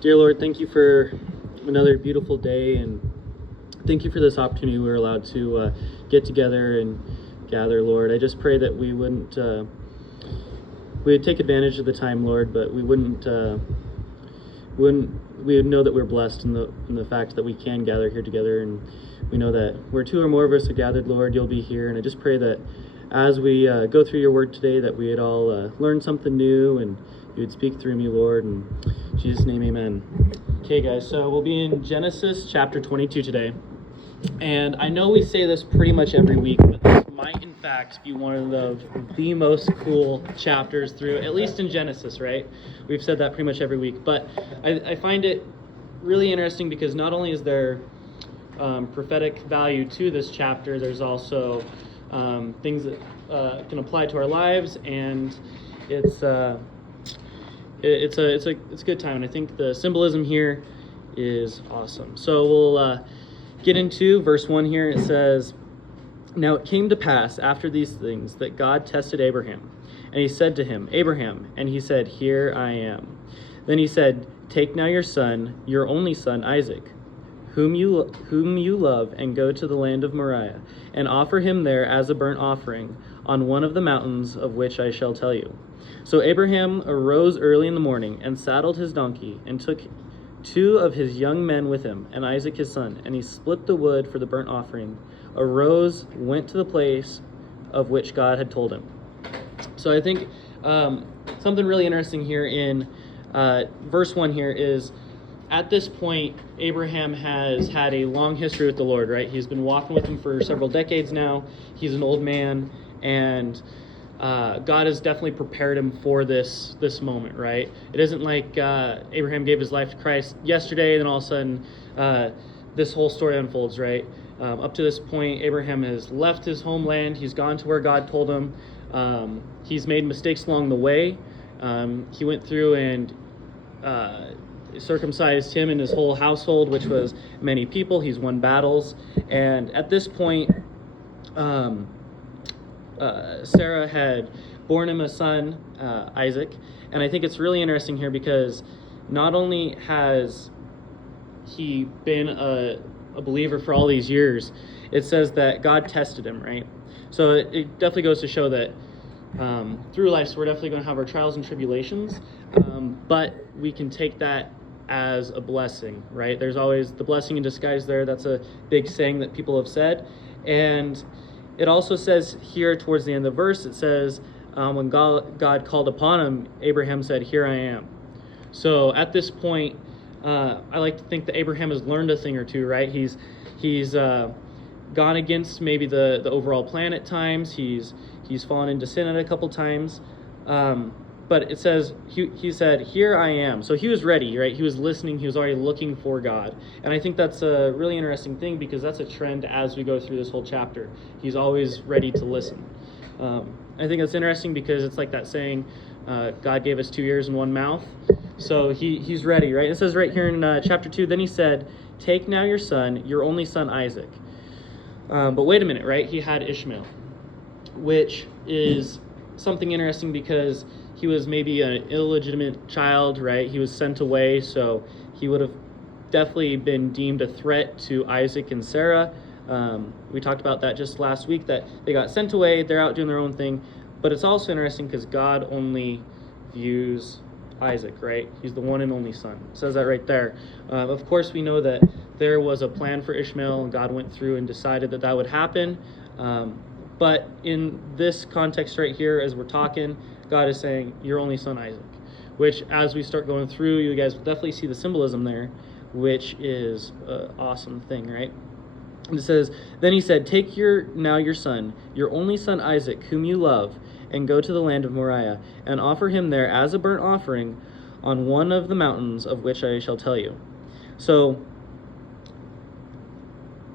Dear Lord, thank you for another beautiful day, and thank you for this opportunity we were allowed to get together and gather, Lord. I just pray that we would take advantage of the time, Lord, but we would know that we're blessed in the fact that we can gather here together, and we know that where two or more of us are gathered, Lord, you'll be here. And I just pray that as we go through your word today, that we would all learn something new, and you would speak through me, Lord. In Jesus' name, amen. Okay, guys, so we'll be in Genesis chapter 22 today. And I know we say this pretty much every week, but this might in fact be one of the most cool chapters through, at least in Genesis, right? We've said that pretty much every week. But I find it really interesting because not only is there prophetic value to this chapter, there's also things that can apply to our lives, and it's a good time. And I think the symbolism here is awesome. So we'll get into verse 1 here. It says, "Now it came to pass after these things that God tested Abraham, and he said to him, 'Abraham,' and he said, 'Here I am.' Then he said, 'Take now your son, your only son Isaac, whom you love, and go to the land of Moriah, and offer him there as a burnt offering on one of the mountains of which I shall tell you.' So Abraham arose early in the morning, and saddled his donkey, and took 2 of his young men with him, and Isaac his son, and he split the wood for the burnt offering, arose, went to the place of which God had told him." So I think something really interesting here in verse 1 here is, at this point, Abraham has had a long history with the Lord, right? He's been walking with him for several decades now. He's an old man, and God has definitely prepared him for this moment, right? It isn't like Abraham gave his life to Christ yesterday, and then all of a sudden this whole story unfolds, right? Up to this point, Abraham has left his homeland. He's gone to where God told him. He's made mistakes along the way. He went through and circumcised him and his whole household, which was many people. He's won battles. And at this point, Sarah had borne him a son, Isaac. And I think it's really interesting here because not only has he been a believer for all these years, it says that God tested him, right? So it definitely goes to show that through life, so we're definitely going to have our trials and tribulations, but we can take that as a blessing, right? There's always the blessing in disguise there. That's a big saying that people have said. And it also says here towards the end of the verse, it says, when God called upon him, Abraham said, "Here I am." So at this point, I like to think that Abraham has learned a thing or two, right? He's gone against maybe the overall plan at times. He's fallen into sin at a couple times. But it says, he said, "Here I am." So he was ready, right? He was listening. He was already looking for God. And I think that's a really interesting thing because that's a trend as we go through this whole chapter. He's always ready to listen. I think that's interesting because it's like that saying, God gave us 2 ears and 1 mouth. So he's ready, right? It says right here in chapter 2, then he said, "Take now your son, your only son Isaac." But wait a minute, right? He had Ishmael, which is something interesting because he was maybe an illegitimate child, right? He was sent away, so he would have definitely been deemed a threat to Isaac and Sarah. We talked about that just last week, that they got sent away, they're out doing their own thing. But it's also interesting because God only views Isaac, right? He's the one and only son. It says that right there. Of course, we know that there was a plan for Ishmael, and God went through and decided that would happen. But in this context right here, as we're talking, God is saying, "Your only son Isaac," which as we start going through, you guys will definitely see the symbolism there, which is an awesome thing, right? And it says, "Then he said, Take now your son, your only son Isaac, whom you love, and go to the land of Moriah, and offer him there as a burnt offering on one of the mountains of which I shall tell you." So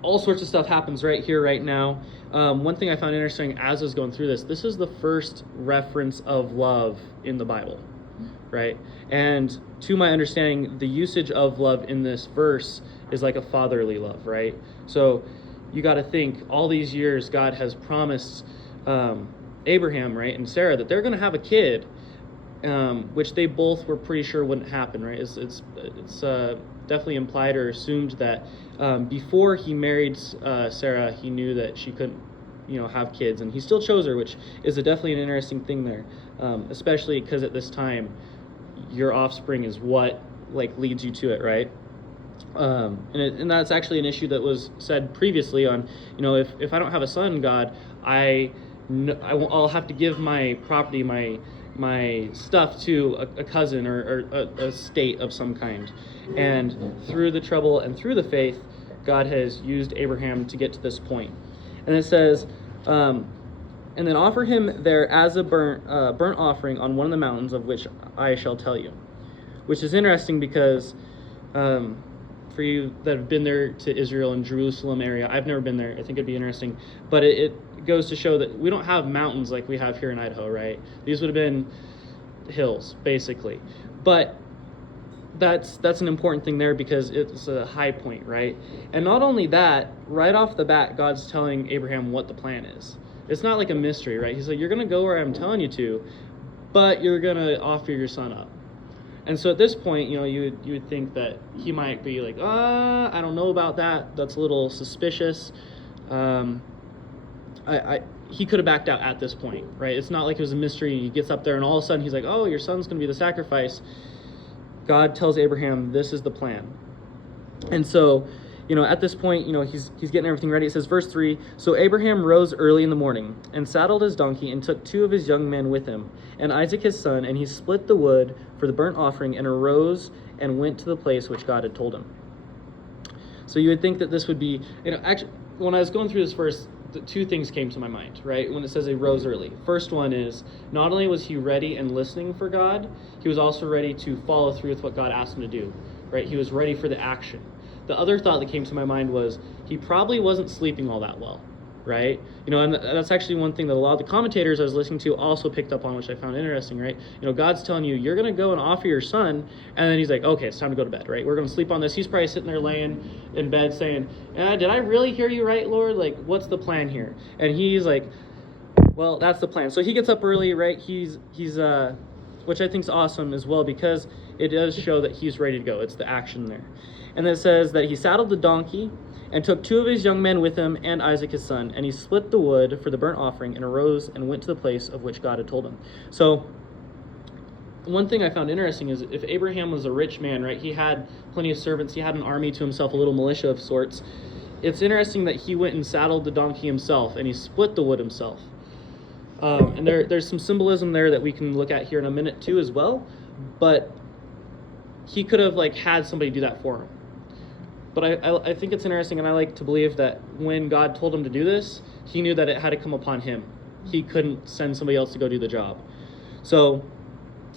all sorts of stuff happens right here, right now. One thing I found interesting as I was going through this is the first reference of love in the Bible, right? And to my understanding, the usage of love in this verse is like a fatherly love, right? So you got to think, all these years God has promised Abraham, right, and Sarah that they're going to have a kid, which they both were pretty sure wouldn't happen, right? It's definitely implied or assumed that before he married Sarah, he knew that she couldn't, have kids, and he still chose her, which is definitely an interesting thing there, especially because at this time, your offspring is what leads you to it, right? And that's actually an issue that was said previously on, if I don't have a son, God, I'll have to give my property, my stuff to a cousin or a state of some kind. And through the trouble and through the faith, God has used Abraham to get to this point. And it says, and then offer him there as a burnt offering on one of the mountains of which I shall tell you. Which is interesting because for you that have been there to Israel and Jerusalem area, I've never been there. I think it'd be interesting. But it goes to show that we don't have mountains like we have here in Idaho, right? These would have been hills, basically. But that's an important thing there because it's a high point, right? And not only that, right off the bat, God's telling Abraham what the plan is. It's not like a mystery, right? He's like, you're going to go where I'm telling you to, but you're going to offer your son up. And so at this point, you would think that he might be like, I don't know about that. That's a little suspicious. He could have backed out at this point, right? It's not like it was a mystery. He gets up there and all of a sudden he's like, oh, your son's going to be the sacrifice. God tells Abraham, this is the plan. And so, at this point, he's getting everything ready. It says, verse 3, so Abraham rose early in the morning and saddled his donkey and took 2 of his young men with him and Isaac his son, and he split the wood for the burnt offering and arose and went to the place which God had told him. So you would think that this would be, actually, when I was going through this verse, the 2 things came to my mind, right? When it says he rose early. First one is, not only was he ready and listening for God, he was also ready to follow through with what God asked him to do, right? He was ready for the action. The other thought that came to my mind was he probably wasn't sleeping all that well, right? And that's actually one thing that a lot of the commentators I was listening to also picked up on, which I found interesting, right? God's telling you, you're going to go and offer your son, and then he's like, okay, it's time to go to bed, right? We're going to sleep on this. He's probably sitting there laying in bed saying, did I really hear you right, Lord? What's the plan here? And he's like, well, that's the plan. So he gets up early, right? He's which I think is awesome as well because it does show that he's ready to go. It's the action there. And then it says that he saddled the donkey and took 2 of his young men with him and Isaac his son, and he split the wood for the burnt offering and arose and went to the place of which God had told him. So one thing I found interesting is if Abraham was a rich man, right, he had plenty of servants, he had an army to himself, a little militia of sorts. It's interesting that he went and saddled the donkey himself and he split the wood himself. And there's some symbolism there that we can look at here in a minute too as well, but he could have had somebody do that for him. But I think it's interesting, and I like to believe that when God told him to do this, he knew that it had to come upon him. He couldn't send somebody else to go do the job. So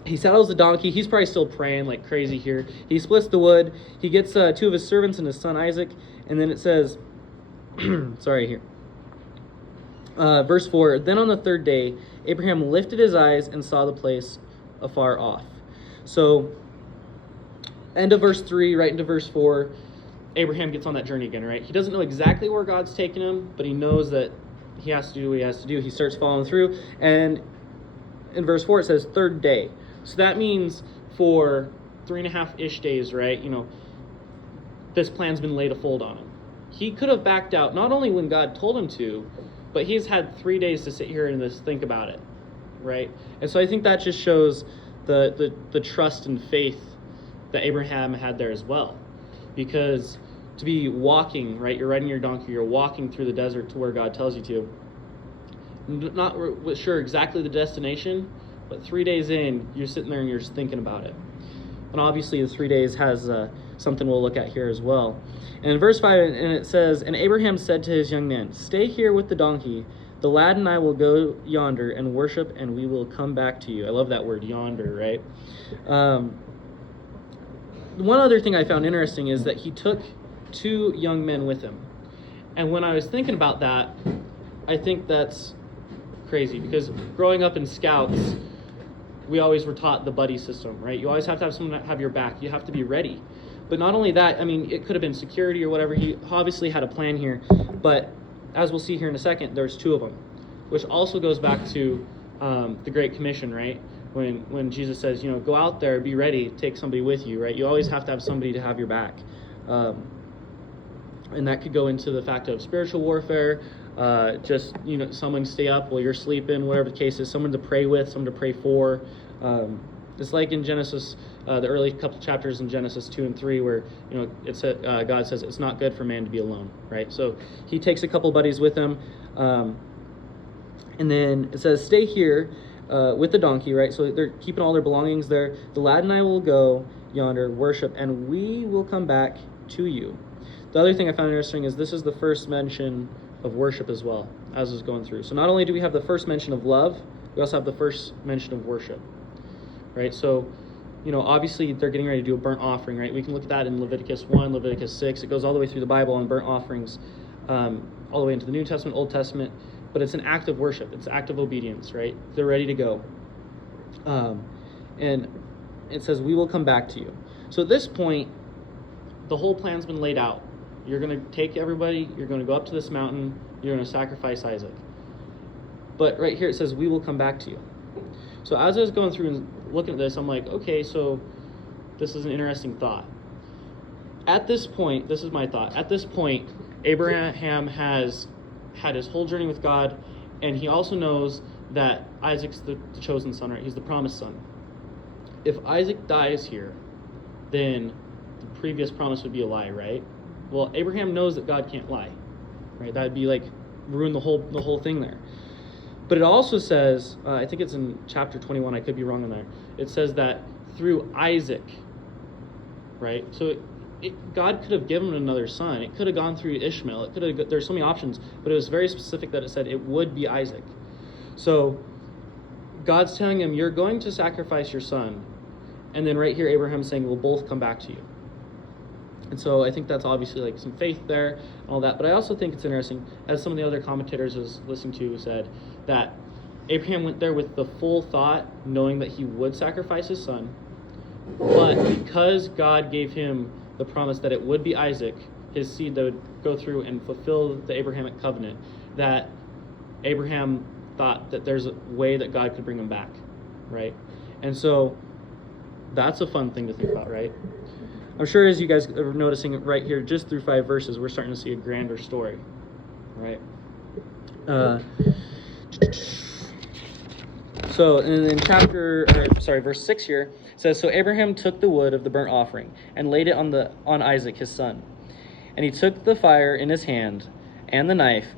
he saddles the donkey. He's probably still praying like crazy here. He splits the wood. He gets 2 of his servants and his son Isaac. And then it says, sorry here. Verse 4, then on the 3rd day, Abraham lifted his eyes and saw the place afar off. So end of verse 3, right into verse 4, Abraham gets on that journey again, right? He doesn't know exactly where God's taking him, but he knows that he has to do what he has to do. He starts following through. And in verse 4, it says 3rd day. So that means for 3.5-ish days, right? This plan's been laid a fold on him. He could have backed out, not only when God told him to, but he's had 3 days to sit here and just think about it, right? And so I think that just shows the trust and faith that Abraham had there as well. Because to be walking, right, you're riding your donkey, you're walking through the desert to where God tells you to. Not sure exactly the destination, but 3 days in, you're sitting there and you're just thinking about it. And obviously the 3 days has something we'll look at here as well. And in verse 5, and it says, and Abraham said to his young men, stay here with the donkey. The lad and I will go yonder and worship, and we will come back to you. I love that word, yonder, right? One other thing I found interesting is that he took 2 young men with him. And when I was thinking about that, I think that's crazy because growing up in Scouts, we always were taught the buddy system, right? You always have to have someone have your back. You have to be ready. But not only that, it could have been security or whatever. He obviously had a plan here. But as we'll see here in a second, there's 2 of them, which also goes back to the Great Commission, right? when Jesus says, go out there, be ready, take somebody with you, right? You always have to have somebody to have your back. And that could go into the fact of spiritual warfare, just, someone to stay up while you're sleeping, whatever the case is, someone to pray with, someone to pray for. It's like in Genesis, the early couple chapters in Genesis 2 and 3, where, it said, God says it's not good for man to be alone, right? So he takes a couple buddies with him. And then it says, stay here with the donkey, right? So they're keeping all their belongings there. The lad and I will go yonder, worship, and we will come back to you. The other thing I found interesting is this is the first mention of worship as well, as is going through. So not only do we have the first mention of love, we also have the first mention of worship, right? So, obviously they're getting ready to do a burnt offering, right? We can look at that in Leviticus 1, Leviticus 6. It goes all the way through the Bible on burnt offerings, all the way into the New Testament, Old Testament. But it's an act of worship. It's an act of obedience, right? They're ready to go. And it says, we will come back to you. So at this point, the whole plan's been laid out. You're going to take everybody, you're going to go up to this mountain, you're going to sacrifice Isaac. But right here it says, we will come back to you. So as I was going through and looking at this, I'm like, okay, so this is an interesting thought. At this point, this is my thought. At this point, Abraham has had his whole journey with God, and he also knows that Isaac's the chosen son, right? He's the promised son. If Isaac dies here, then the previous promise would be a lie, right? Well, Abraham knows that God can't lie, right? That'd be like ruin the whole thing there. But it also says, I think it's in chapter 21, I could be wrong on there. It says that through Isaac, right? So God could have given him another son. It could have gone through Ishmael. There's so many options, but it was very specific that it said it would be Isaac. So God's telling him, you're going to sacrifice your son. And then right here, Abraham's saying, we'll both come back to you. And so I think that's obviously like some faith there and all that. But I also think it's interesting, as some of the other commentators I was listening to said, that Abraham went there with the full thought, knowing that he would sacrifice his son. But because God gave him the promise that it would be Isaac, his seed that would go through and fulfill the Abrahamic covenant, that Abraham thought that there's a way that God could bring him back, right? And so that's a fun thing to think about, right? I'm sure as you guys are noticing right here, just through 5 verses, we're starting to see a grander story, right? So in verse 6 here, it says, so Abraham took the wood of the burnt offering and laid it on Isaac his son. And he took the fire in his hand and the knife,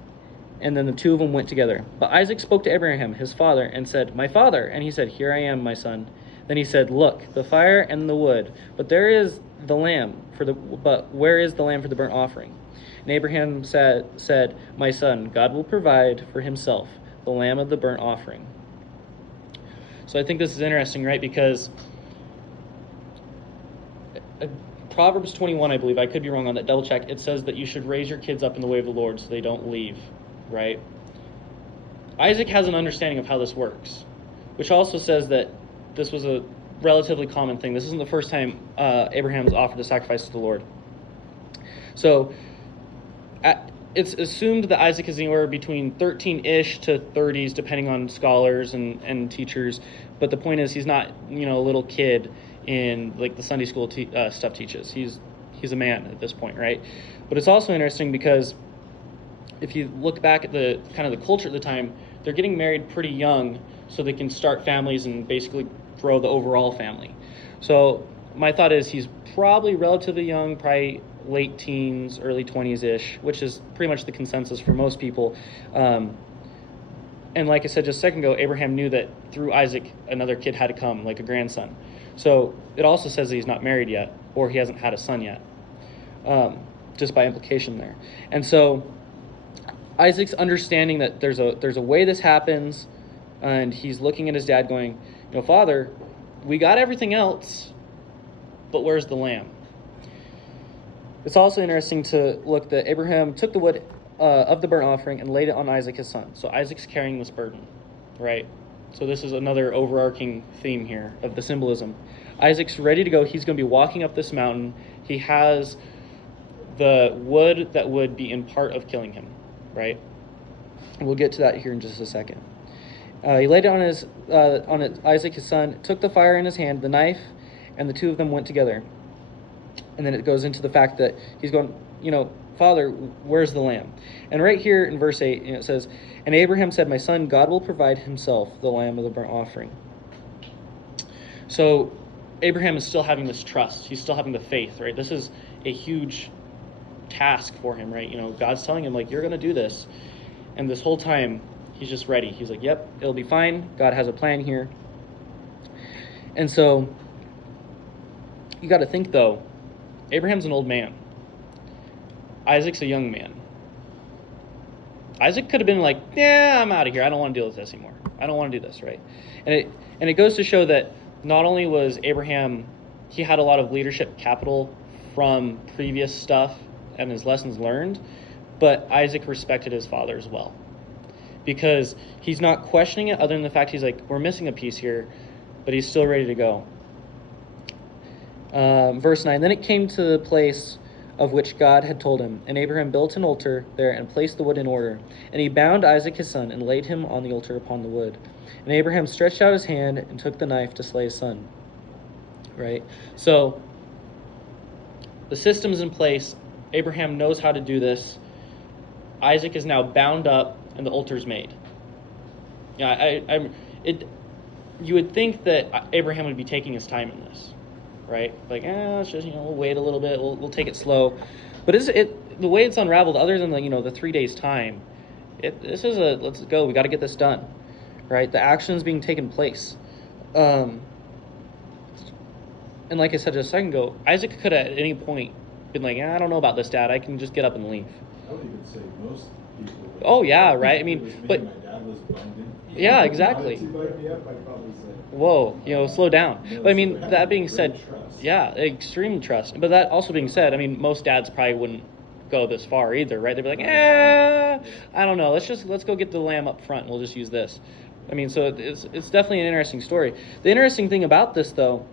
and then the two of them went together. But Isaac spoke to Abraham his father and said, my father. And he said, here I am, my son. Then he said, look, the fire and the wood, but where is the lamb for the burnt offering? And Abraham said, my son, God will provide for himself the lamb of the burnt offering. So I think this is interesting, right? Because Proverbs 21, I believe, I could be wrong on that, double check, it says that you should raise your kids up in the way of the Lord so they don't leave, right? Isaac has an understanding of how this works, which also says that this was a relatively common thing. This isn't the first time Abraham has offered a sacrifice to the Lord. So it's assumed that Isaac is anywhere between 13-ish to 30s, depending on scholars and teachers. But the point is, he's not, a little kid in like the Sunday school stuff teaches. He's a man at this point, right? But it's also interesting because if you look back at the kind of the culture at the time, they're getting married pretty young so they can start families and basically grow the overall family. So my thought is he's probably relatively young, probably late teens, early 20s-ish, which is pretty much the consensus for most people. And like I said just a second ago, Abraham knew that through Isaac, another kid had to come, like a grandson. So it also says that he's not married yet, or he hasn't had a son yet, just by implication there. And so Isaac's understanding that there's a way this happens, and he's looking at his dad going, Father, we got everything else, but where's the lamb? It's also interesting to look that Abraham took the wood of the burnt offering and laid it on Isaac his son. So Isaac's carrying this burden, right? So this is another overarching theme here of the symbolism. Isaac's ready to go. He's going to be walking up this mountain. He has the wood that would be in part of killing him, right? And we'll get to that here in just a second. He laid it on Isaac his son, took the fire in his hand, the knife, and the two of them went together. And then it goes into the fact that he's going, Father, where's the lamb? And right here in verse 8, it says, and Abraham said, my son, God will provide himself the lamb of the burnt offering. So Abraham is still having this trust. He's still having the faith, right? This is a huge task for him, right? God's telling him, you're going to do this. And this whole time, he's just ready. He's like, yep, it'll be fine. God has a plan here. And so you got to think, though, Abraham's an old man. Isaac's a young man. Isaac could have been like, yeah, I'm out of here. I don't want to deal with this anymore. I don't want to do this, right? And it goes to show that not only was Abraham, he had a lot of leadership capital from previous stuff and his lessons learned, but Isaac respected his father as well. Because he's not questioning it other than the fact he's like, we're missing a piece here, but he's still ready to go. Verse 9, then it came to the place of which God had told him, and Abraham built an altar there and placed the wood in order. And he bound Isaac his son and laid him on the altar upon the wood. And Abraham stretched out his hand and took the knife to slay his son. Right? So the system's in place. Abraham knows how to do this. Isaac is now bound up and the altar's made. You would think that Abraham would be taking his time in this. Right? Let's just, we'll wait a little bit. We'll take it slow. But the way it's unraveled, other than the 3 days time, this is let's go. We got to get this done. Right? The action's being taken place. And like I said just a second ago, Isaac could have at any point been like, I don't know about this, Dad. I can just get up and leave. I would even say most people. Oh yeah, right. I mean, but my dad was bummed in. yeah, exactly. If you invite me up, I'd probably say, whoa, slow down. No, But I mean, so that being great said, trust. yeah, extreme trust. But that also being said, I mean, most dads probably wouldn't go this far either, right? They'd be like, I don't know. Let's go get the lamb up front. We'll just use this. I mean, so it's definitely an interesting story. The interesting thing about this, though,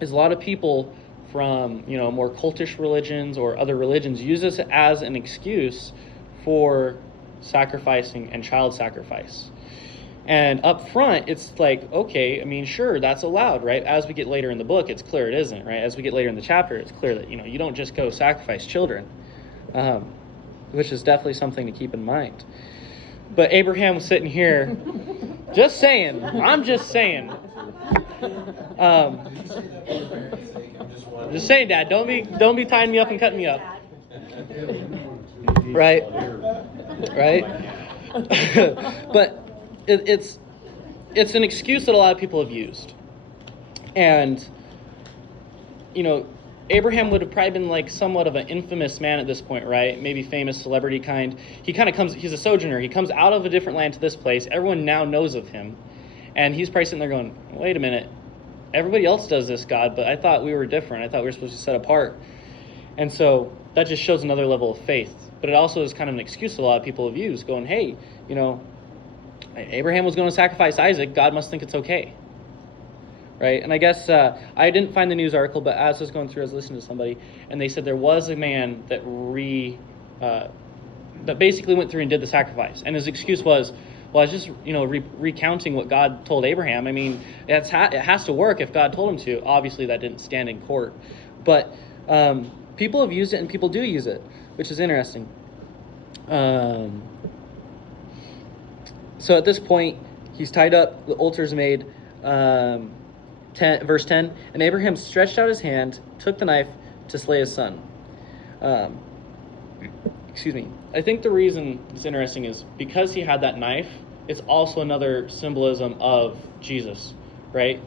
is a lot of people from more cultish religions or other religions use this as an excuse for sacrificing and child sacrifice. And up front, it's like, okay, I mean, sure, that's allowed, right? As we get later in the book, it's clear it isn't, right? As we get later in the chapter, it's clear that, you don't just go sacrifice children, which is definitely something to keep in mind. But Abraham was sitting here, just saying, I'm just saying. Just saying, Dad, don't be tying me up and cutting me up. Right? But it's an excuse that a lot of people have used. And, Abraham would have probably been somewhat of an infamous man at this point, right? Maybe famous celebrity kind. He's a sojourner. He comes out of a different land to this place. Everyone now knows of him. And he's probably sitting there going, wait a minute. Everybody else does this, God, but I thought we were different. I thought we were supposed to be set apart. And so that just shows another level of faith. But it also is kind of an excuse a lot of people have used, going, hey, Abraham was going to sacrifice Isaac. God must think it's okay. Right? And I guess I didn't find the news article, but as I was going through, I was listening to somebody, and they said there was a man that basically went through and did the sacrifice. And his excuse was, well, I was just, recounting what God told Abraham. I mean, it has to work if God told him to. Obviously, that didn't stand in court. But people have used it, and people do use it, which is interesting. So at this point, he's tied up, the altar's made. Verse 10, and Abraham stretched out his hand, took the knife to slay his son. Excuse me. I think the reason it's interesting is because he had that knife, it's also another symbolism of Jesus, right?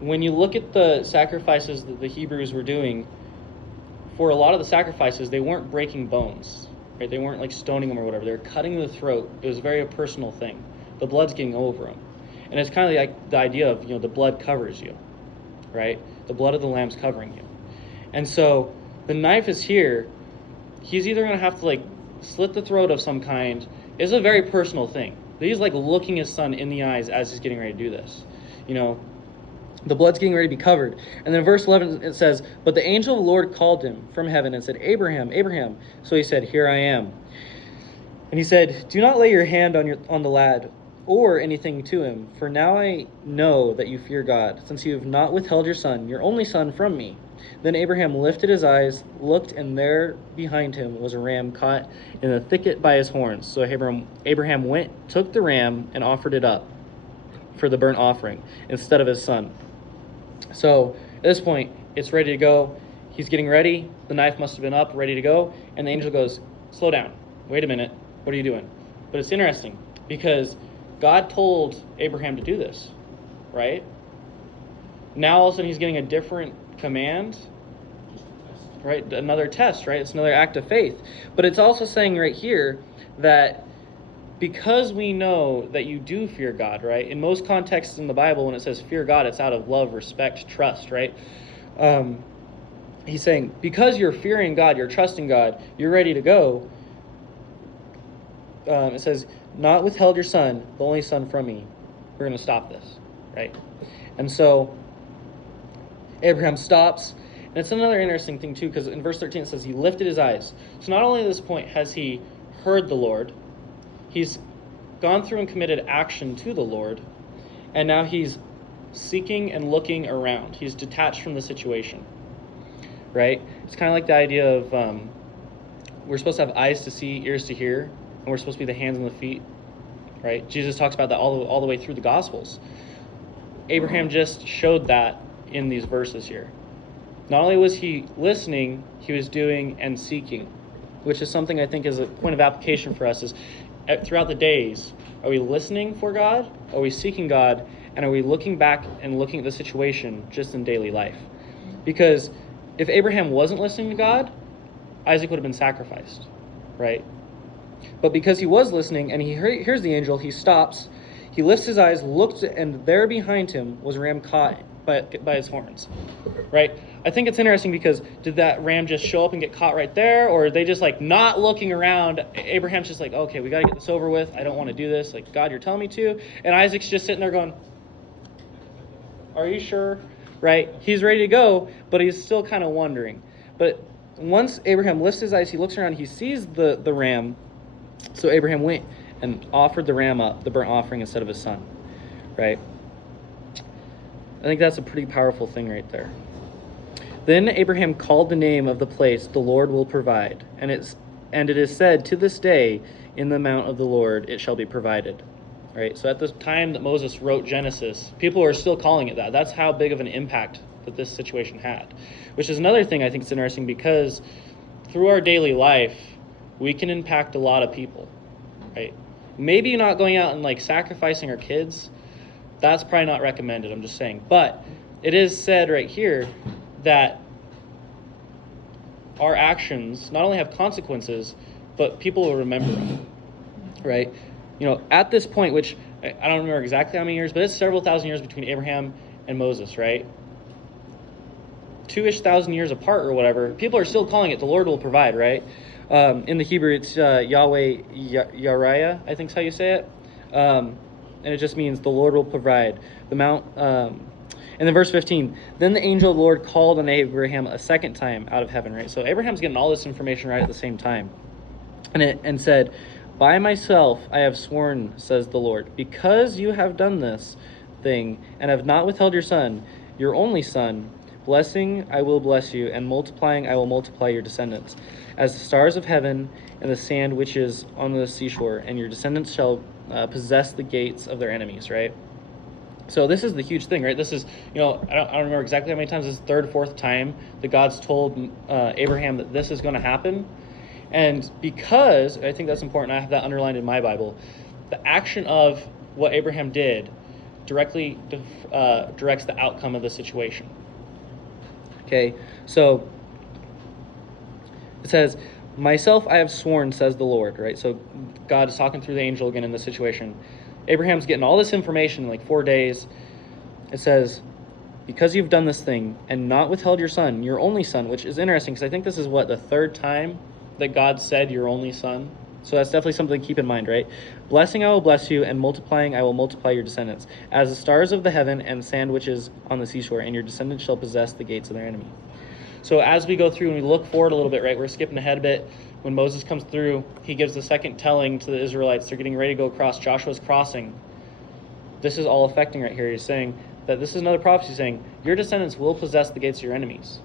When you look at the sacrifices that the Hebrews were doing, for a lot of the sacrifices, they weren't breaking bones, right? They weren't stoning them or whatever. They were cutting the throat. It was a very personal thing. The blood's getting over them. And it's kind of like the idea of, the blood covers you, right? The blood of the lamb's covering you. And so the knife is here. He's either going to have to slit the throat of some kind. It's a very personal thing. He's looking his son in the eyes as he's getting ready to do this. The blood's getting ready to be covered. And then in verse 11 it says, but the angel of the Lord called him from heaven and said, Abraham, Abraham. So he said, here I am. And he said, do not lay your hand on the lad or anything to him. For now I know that you fear God, since you have not withheld your son, your only son, from me." Then Abraham lifted his eyes, looked, and there behind him was a ram caught in the thicket by his horns. So Abraham went, took the ram, and offered it up for the burnt offering instead of his son. So at this point, it's ready to go. He's getting ready. The knife must have been up, ready to go. And the angel goes, "Slow down. Wait a minute. What are you doing?" But it's interesting because God told Abraham to do this, right? Now all of a sudden he's getting a different command, right? Another test, right? It's another act of faith. But it's also saying right here that because we know that you do fear God, right? In most contexts in the Bible, when it says fear God, it's out of love, respect, trust, right? He's saying, because you're fearing God, you're trusting God, you're ready to go. It says, "Not withheld your son, the only son, from me." We're going to stop this, right? And so Abraham stops. And it's another interesting thing too, because in verse 13 it says he lifted his eyes. So not only at this point has he heard the Lord, he's gone through and committed action to the Lord, and now he's seeking and looking around. He's detached from the situation, right? It's kind of like the idea of we're supposed to have eyes to see, ears to hear, and we're supposed to be the hands and the feet, right? Jesus talks about that all the way through the Gospels. Abraham just showed that in these verses here. Not only was he listening, he was doing and seeking, which is something I think is a point of application for us is throughout the days, are we listening for God? Are we seeking God? And are we looking back and looking at the situation just in daily life? Because if Abraham wasn't listening to God, Isaac would have been sacrificed, right? But because he was listening and he hears the angel, he stops, he lifts his eyes, looks, and there behind him was a ram caught by his horns, right? I think it's interesting because did that ram just show up and get caught right there, or are they just like not looking around? Abraham's just like, okay, we got to get this over with. I don't want to do this. Like, God, you're telling me to. And Isaac's just sitting there going, are you sure? Right? He's ready to go, but he's still kind of wondering. But once Abraham lifts his eyes, he looks around, he sees the ram. So Abraham went and offered the ram up, the burnt offering, instead of his son, right? I think that's a pretty powerful thing right there. Then Abraham called the name of the place, "The Lord will provide." And it is said to this day, "In the mount of the Lord it shall be provided." Right? So at the time that Moses wrote Genesis, people are still calling it that. That's how big of an impact that this situation had. Which is another thing I think is interesting because through our daily life, we can impact a lot of people. Right? Maybe not going out and like sacrificing our kids. That's probably not recommended, I'm just saying. But it is said right here that our actions not only have consequences, but people will remember them, right? You know, at this point, which I don't remember exactly how many years, but it's several thousand years between Abraham and Moses, right? 2,000-ish years apart or whatever, people are still calling it the Lord will provide, right? In the Hebrew, it's Yahweh Yariah, I think is how you say it. And it just means the Lord will provide. The mount, and then verse 15, then the angel of the Lord called on Abraham a second time out of heaven, right? So Abraham's getting all this information right at the same time. And said, "By myself I have sworn, says the Lord, because you have done this thing and have not withheld your son, your only son, blessing I will bless you, and multiplying I will multiply your descendants, as the stars of heaven and the sand which is on the seashore, and your descendants shall possess the gates of their enemies," right? So this is the huge thing, right? This is, I don't remember exactly how many times. This is the third, fourth time that God's told Abraham that this is going to happen. And because, I think that's important, I have that underlined in my Bible, the action of what Abraham did directly directs the outcome of the situation. Okay, so it says, "Myself I have sworn, says the Lord," right? So God is talking through the angel again in this situation. Abraham's getting all this information in like 4 days. It says, "Because you've done this thing and not withheld your son, your only son," which is interesting because I think this is the third time that God said your only son. So that's definitely something to keep in mind, right? "Blessing I will bless you, and multiplying I will multiply your descendants, as the stars of the heaven and the sand which is on the seashore, and your descendants shall possess the gates of their enemy." So as we go through and we look forward a little bit, right, we're skipping ahead a bit. When Moses comes through, he gives the second telling to the Israelites. They're getting ready to go across. Joshua's crossing. this is all affecting right here. He's saying that this is another prophecy saying your descendants will possess the gates of your enemies.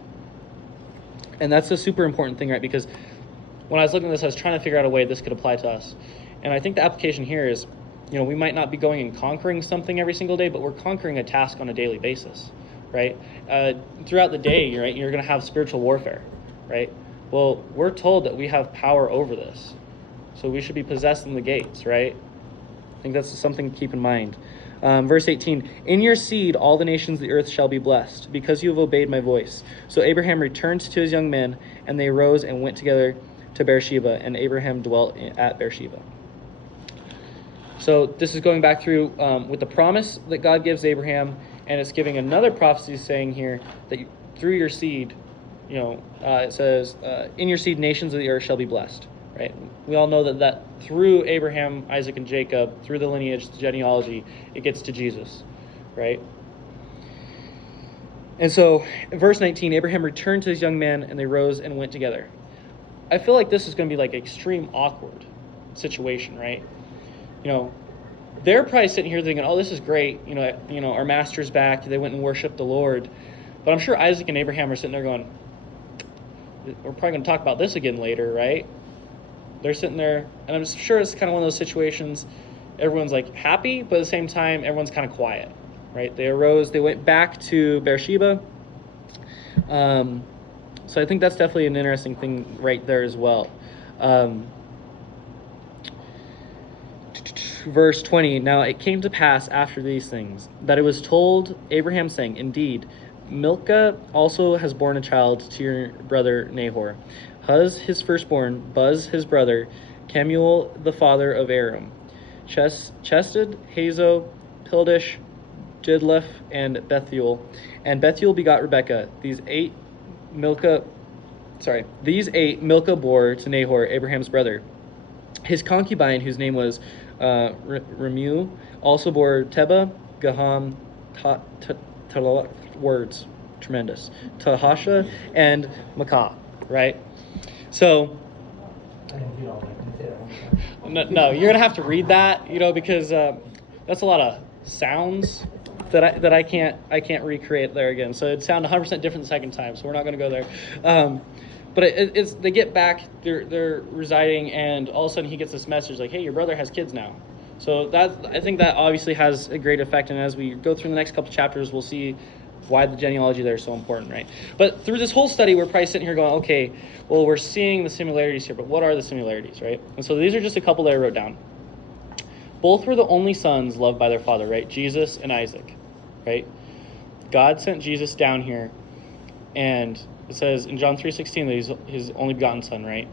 And that's a super important thing, right? Because when I was looking at this, I was trying to figure out a way this could apply to us. And I think the application here is, we might not be going and conquering something every single day, but we're conquering a task on a daily basis, right? Throughout the day, right, you're going to have spiritual warfare, right? Well, we're told that we have power over this. So we should be possessing the gates, right? I think that's something to keep in mind. Verse 18, in your seed all the nations of the earth shall be blessed, because you have obeyed my voice. So Abraham returned to his young men, and they rose and went together to Beersheba, and Abraham dwelt at Beersheba. So this is going back through with the promise that God gives Abraham, and it's giving another prophecy saying here that through your seed, it says, in your seed nations of the earth shall be blessed. Right? We all know that through Abraham, Isaac, and Jacob, through the lineage, the genealogy, it gets to Jesus, right? And so, in verse 19, Abraham returned to his young men, and they rose and went together. I feel like this is going to be like an extreme awkward situation, right? They're probably sitting here thinking, oh, this is great. Our master's back. They went and worshiped the Lord. But I'm sure Isaac and Abraham are sitting there going, we're probably going to talk about this again later, right? They're sitting there, and I'm sure it's kind of one of those situations, everyone's like happy, but at the same time, everyone's kind of quiet, right? They arose, they went back to Beersheba. So I think that's definitely an interesting thing right there as well. Verse 20, now it came to pass after these things, that it was told Abraham, saying, indeed, Milcah also has borne a child to your brother Nahor. Huz his firstborn, Buz his brother, Kemuel the father of Aram, Chesed, Hazo, Pildash, Jidlaph, and Bethuel. And Bethuel begot Rebekah. These eight Milcah bore to Nahor, Abraham's brother. His concubine, whose name was Remuel, also bore Teba, Gaham, words, tremendous, Tahasha, and Makah, right? So, no, you're gonna have to read that, because that's a lot of sounds that I can't recreate there again. So it'd sound 100% different the second time. So we're not gonna go there. But it's they get back, they're residing, and all of a sudden he gets this message like, hey, your brother has kids now. So I think that obviously has a great effect. And as we go through the next couple chapters, we'll see why the genealogy there is so important, right? But through this whole study, we're probably sitting here going, okay, well, we're seeing the similarities here, but what are the similarities, right? And so these are just a couple that I wrote down. Both were the only sons loved by their father, right? Jesus and Isaac, right? God sent Jesus down here, and it says in John 3:16 that he's his only begotten son, right?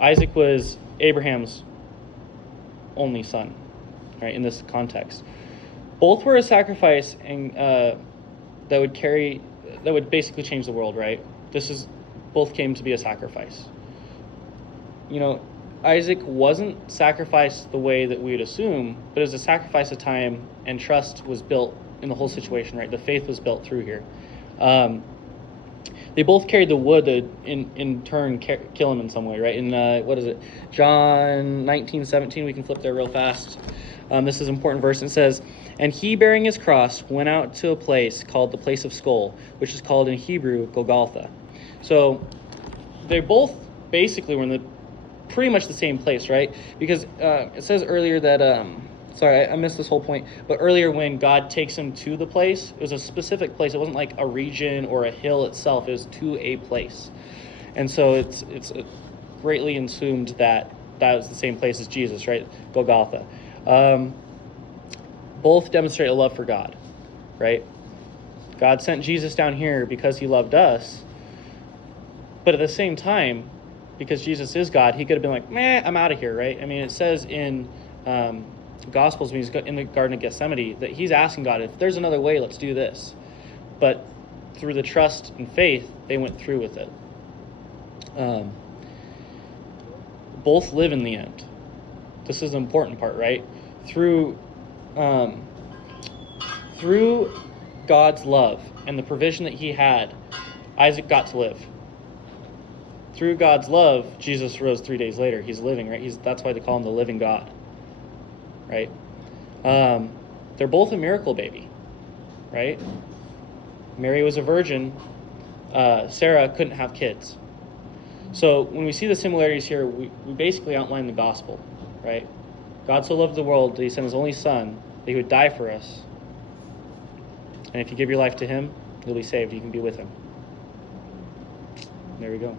Isaac was Abraham's only son, right, in this context. Both were a sacrifice and that would basically change the world, right? Both came to be a sacrifice. Isaac wasn't sacrificed the way that we would assume, but it was a sacrifice of time, and trust was built in the whole situation, right? The faith was built through here. They both carried the wood that in turn kill him in some way, right? In John 19:17, we can flip there real fast. This is an important verse. It says, and he, bearing his cross, went out to a place called the place of skull, which is called in Hebrew Golgotha. So they both basically were in pretty much the same place, right? Because it says earlier that, sorry, I missed this whole point, but earlier when God takes him to the place, it was a specific place. It wasn't like a region or a hill itself. It was to a place. And so it's greatly assumed that was the same place as Jesus, right? Golgotha. Both demonstrate a love for God, right? God sent Jesus down here because he loved us. But at the same time, because Jesus is God, he could have been like, I'm out of here, right? I mean, it says in Gospels when he's in the Garden of Gethsemane that he's asking God, if there's another way, let's do this. But through the trust and faith, they went through with it. Both live in the end. This is the important part, right? Through God's love and the provision that he had, Isaac got to live. Through God's love, Jesus rose 3 days later. He's living, right? That's why they call him the living God, right? They're both a miracle baby, right? Mary was a virgin. Sarah couldn't have kids. So when we see the similarities here, we basically outline the gospel, right? God so loved the world that he sent his only son, that he would die for us. And if you give your life to him, you'll be saved. You can be with him. There we go.